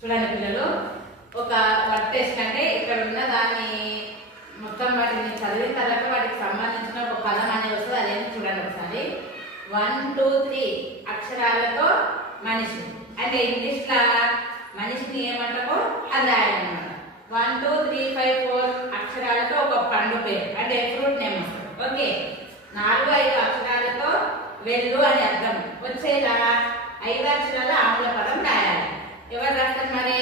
చూడండి పిల్లలు, ఒక వర్క్ టెస్ట్ అంటే ఇక్కడ ఉన్న దాన్ని మొత్తం వాటిని చదివిన తర్వాత వాటికి సంబంధించిన ఒక పదం అనేది వస్తుంది. అదేమి చూడండి ఒకసారి. 1 2 3 అక్షరాలతో మనిషి అంటే ఇంగ్లీష్లో మనిషిని ఏమంటారో అది రాయాలన్నమాట. 1 2 3 5 4 అక్షరాలతో ఒక పండు పేరు అంటే ఫ్రూట్ నేమ్ వస్తుంది. ఓకే, 4 5 అక్షరాలతో వెళ్ళు అని అర్థం వచ్చేలా 5 అక్షరాల ఆంగ్ల పదం రాయాలి. ఎవరు రాస్తారు మరి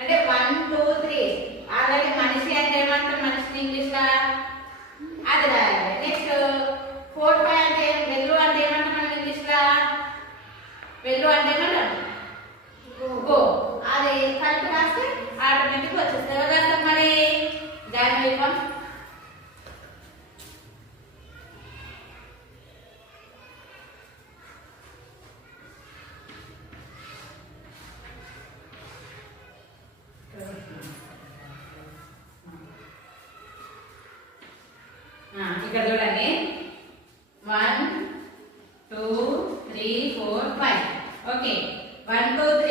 అంటే 1 2 3 ఆల్రెడీ మనిషి అంటే ఏమంటాం మనిషిని ఇంగ్లీష్లో అది రాయాలి. నెక్స్ట్ 4 5 అంటే వెళ్ళు అంటే ఏమంటాం మనం ఇంగ్లీష్లో వెళ్ళు అంటే ఏమంటాం గో. అది కరెక్ట్ రాస్తే ఆటోమేటిక్గా వచ్చేస్తుంది. ఎవరు రాస్తారు మరి జాన్వీపం. ఇక్కడ చూడండి 1 2 3 4 5. ఓకే, 1 2 3